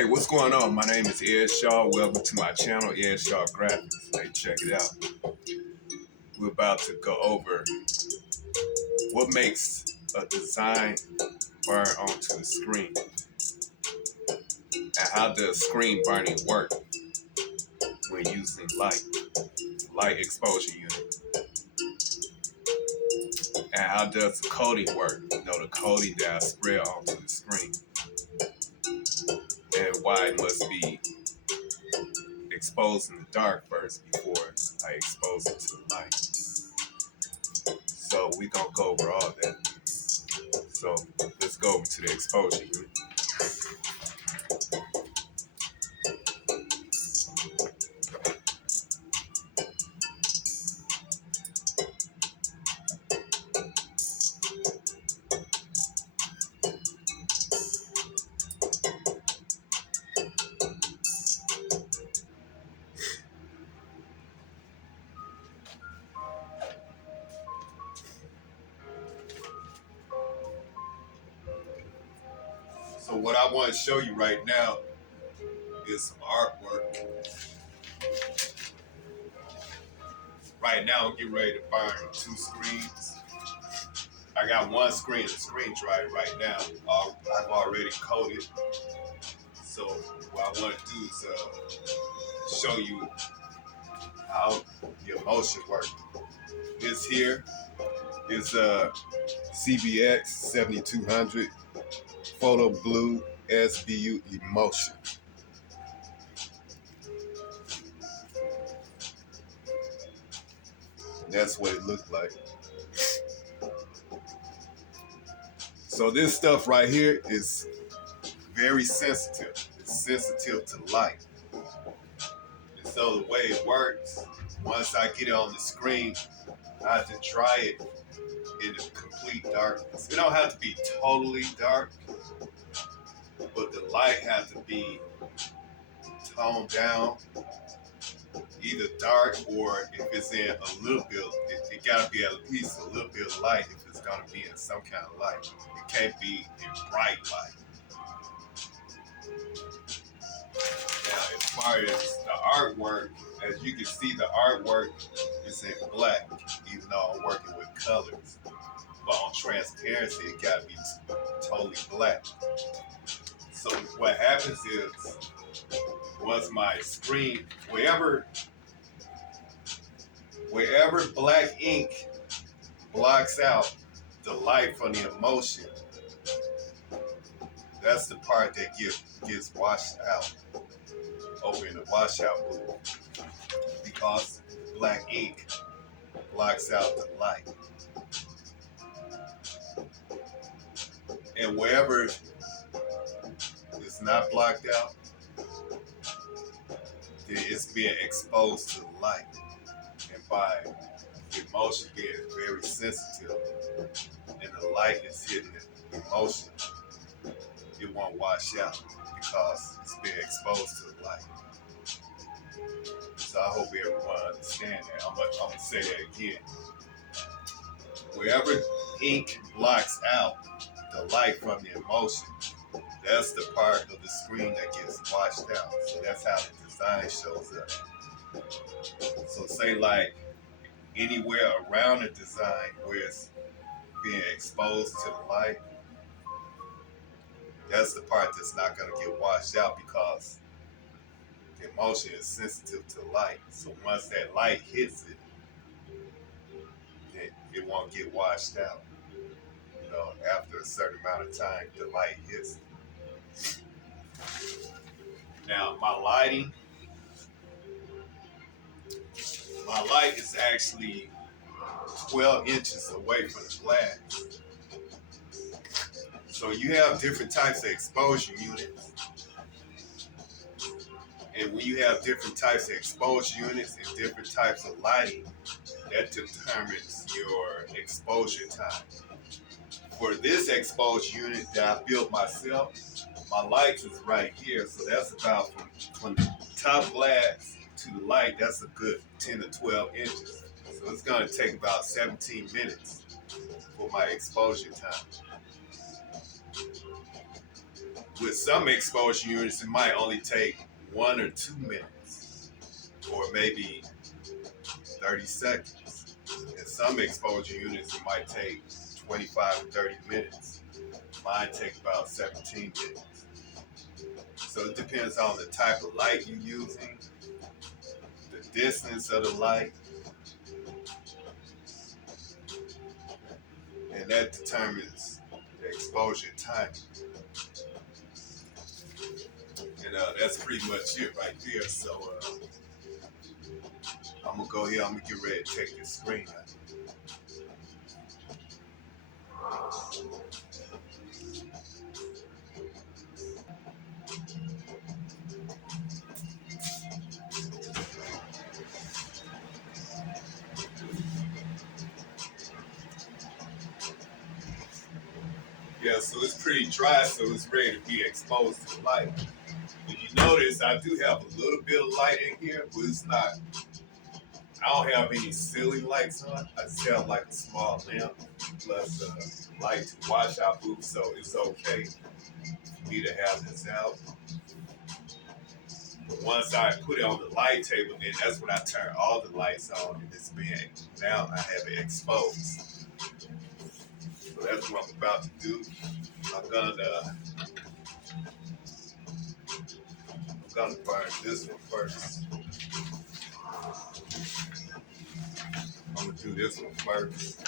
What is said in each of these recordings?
Hey, what's going on? My name is Ed Shaw. Welcome to my channel, Ed Shaw Graphics. Hey, check it out. We're about to go over what makes a design burn onto the screen and how does screen burning work when using light exposure unit, and how does the coating work? The coating that I spread onto the screen, and why it must be exposed in the dark first before I expose it to the light. So we're gonna go over all that. So let's go over to the exposure unit. So what I want to show you right now is some artwork. Right now I'm getting ready to burn two screens. I got one screen, the screen dry right now. I've already coated. So what I want to do is show you how the emulsion works. This here is a CBX 7200 Photo Blue SBU emulsion. That's what it looked like. So this stuff right here is very sensitive. It's sensitive to light. And so the way it works, once I get it on the screen, I have to dry it in the complete darkness. It don't have to be totally dark, but the light has to be toned down, either dark or if it's in a little bit, it gotta be at least a little bit of light if it's gonna be in some kind of light. It can't be in bright light. Now, as far as the artwork, as you can see, the artwork is in black, even though I'm working with colors. But on transparency, it gotta be totally black. So what happens is, once my screen, wherever black ink blocks out the light from the emulsion, that's the part that gets washed out over in the washout booth, because black ink blocks out the light. And wherever it's not blocked out, then it's being exposed to the light. And by the emulsion being very sensitive and the light is hitting the emulsion, it won't wash out because it's being exposed to the light. So I hope everyone understands that. I'm gonna say that again. Wherever ink blocks out the light from the emulsion, that's the part of the screen that gets washed out. So that's how the design shows up. So say like anywhere around the design where it's being exposed to the light, that's the part that's not going to get washed out because the emulsion is sensitive to light. So once that light hits it, it won't get washed out. After a certain amount of time, the light hits it. Now, my light is actually 12 inches away from the glass. So you have different types of exposure units. And when you have different types of exposure units and different types of lighting, that determines your exposure time. For this exposure unit that I built myself, my lights is right here. So that's about from the top glass to the light, that's a good 10 to 12 inches. So it's going to take about 17 minutes for my exposure time. With some exposure units, it might only take 1 or 2 minutes, or maybe 30 seconds. In some exposure units, it might take 25 to 30 minutes. Mine takes about 17 minutes. So it depends on the type of light you're using, the distance of the light, and that determines the exposure time. And that's pretty much it right there. So I'm gonna go here, I'm gonna get ready to take this screen out. Yeah, so it's pretty dry, so it's ready to be exposed to the light. If you notice, I do have a little bit of light in here, but it's not, I don't have any ceiling lights on. I just have like a small lamp plus light to wash out booth, so it's okay for me to have this out. But once I put it on the light table, then that's when I turn all the lights on, and it's being, now I have it exposed. So that's what I'm about to do. I'm gonna burn this one first. I'm gonna do this one first.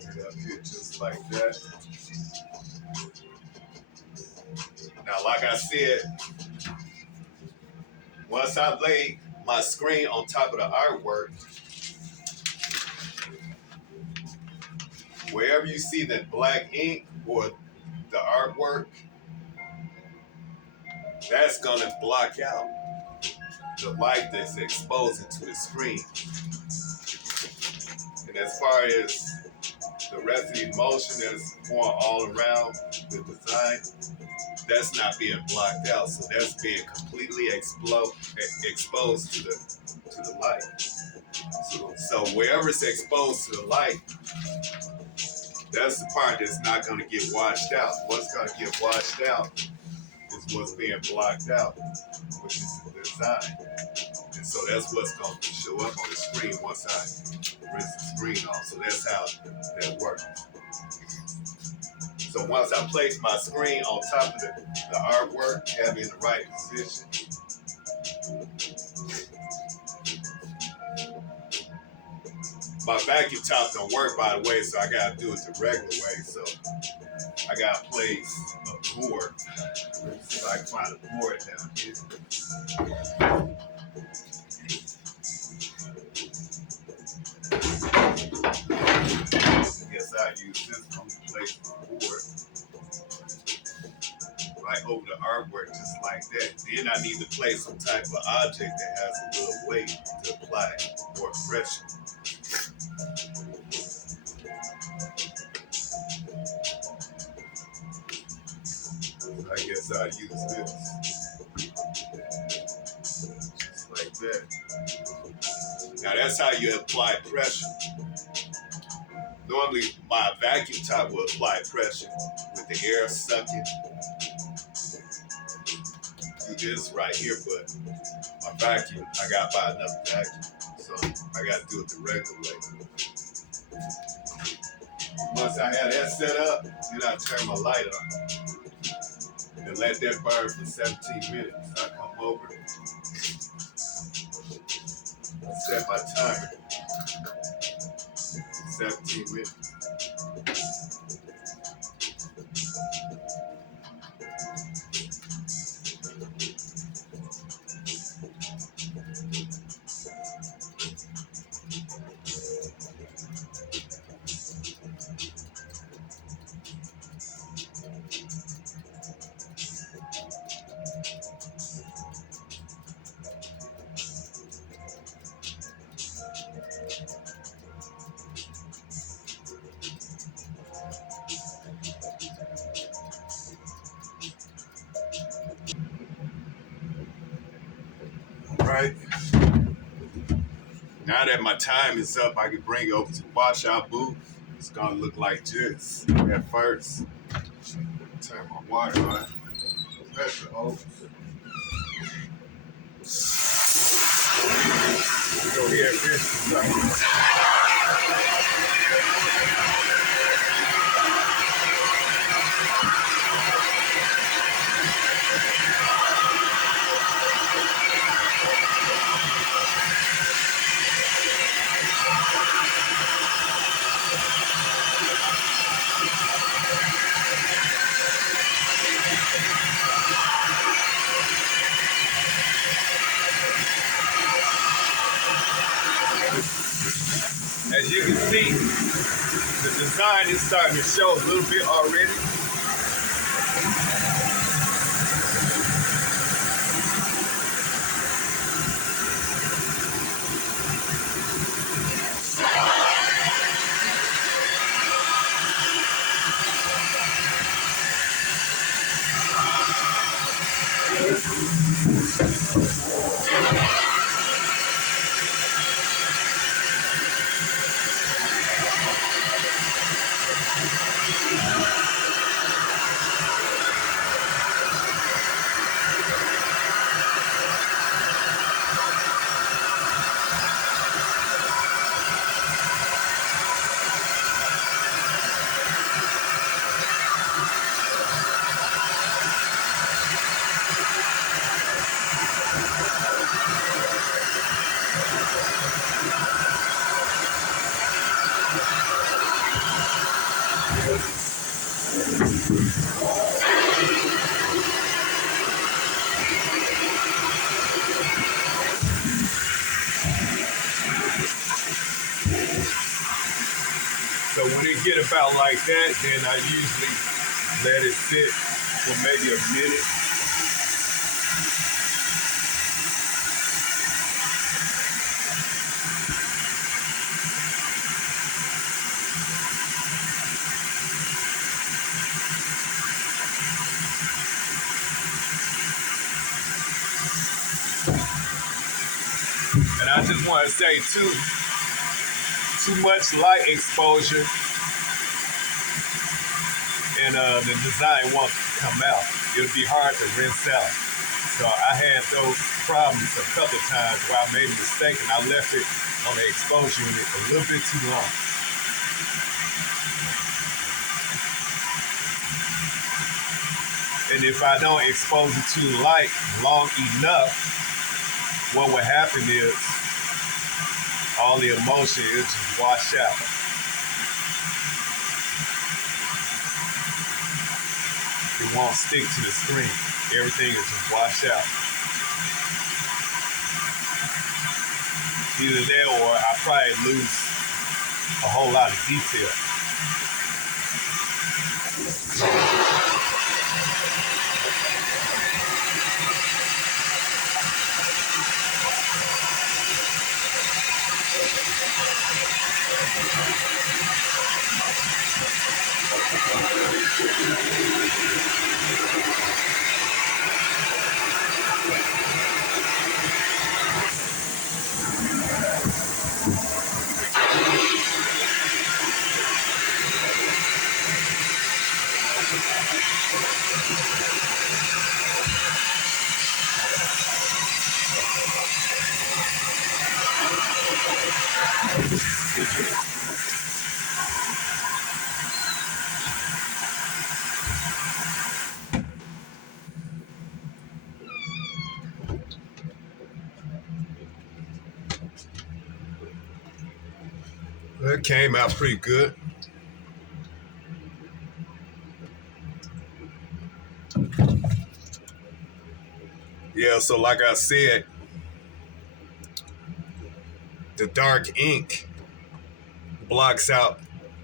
Put it up here just like that. Now, like I said, once I lay my screen on top of the artwork, wherever you see that black ink or the artwork, that's gonna block out the light that's exposing to the screen. And as far as the rest of the emotion that's going all around the design, that's not being blocked out. So that's being completely exposed to the light. So wherever it's exposed to the light, that's the part that's not going to get washed out. What's going to get washed out is what's being blocked out, which is the design. And so that's what's going to show up on the screen once I rinse the screen off. So that's how that works. So once I place my screen on top of the artwork, have it in the right position, my vacuum top don't work, by the way, so I gotta do it the regular way. So I gotta place a board. So I can find a board down here. I guess I use this one to place the board right over the artwork, just like that. Then I need to place some type of object that has a little weight to apply more pressure. I guess I'll use this. Just like that. Now that's how you apply pressure. Normally my vacuum top will apply pressure with the air sucking. Do this right here, but my vacuum, I gotta buy another vacuum. So I gotta do it the regular way. Once I have that set up, then I turn my light on and let that burn for 17 minutes. I come over, set my timer, 17 minutes. right. Now that my time is up, I can bring it over to the washout booth. It's gonna look like this at first. Turn my water on. Pressure hose. Go here and rinse. As you can see, the design is starting to show a little bit already. So when it get about like that, then I usually let it sit for maybe a minute. And I just want to say too much light exposure and the design won't come out. It'll be hard to rinse out. So I had those problems a couple of times where I made a mistake and I left it on the exposure unit a little bit too long. And if I don't expose it too light long enough, what will happen is all the emotion is just wash out. It won't stick to the screen. Everything is just washed out. Either that or I probably lose a whole lot of detail. It came out pretty good. Yeah, so like I said, the dark ink blocks out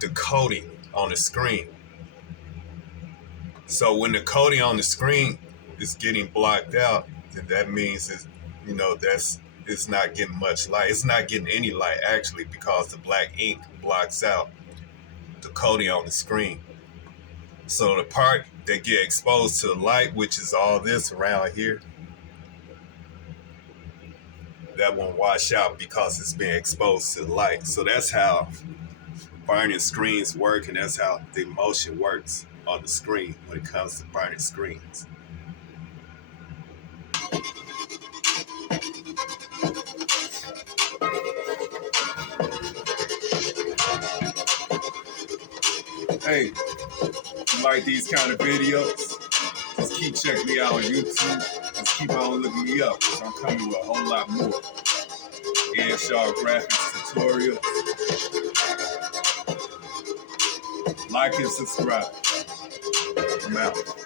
the coating on the screen. So when the coating on the screen is getting blocked out, then that means it's not getting much light. It's not getting any light actually because the black ink blocks out the coating on the screen. So the part that get exposed to the light, which is all this around here, that won't wash out because it's been exposed to the light. So that's how burning screens work, and that's how the motion works on the screen when it comes to burning screens. Hey, if you like these kind of videos, just keep checking me out on YouTube. Just keep on looking me up, because I'm coming with a whole lot more. Airshaw graphics tutorials. Like and subscribe. I'm out.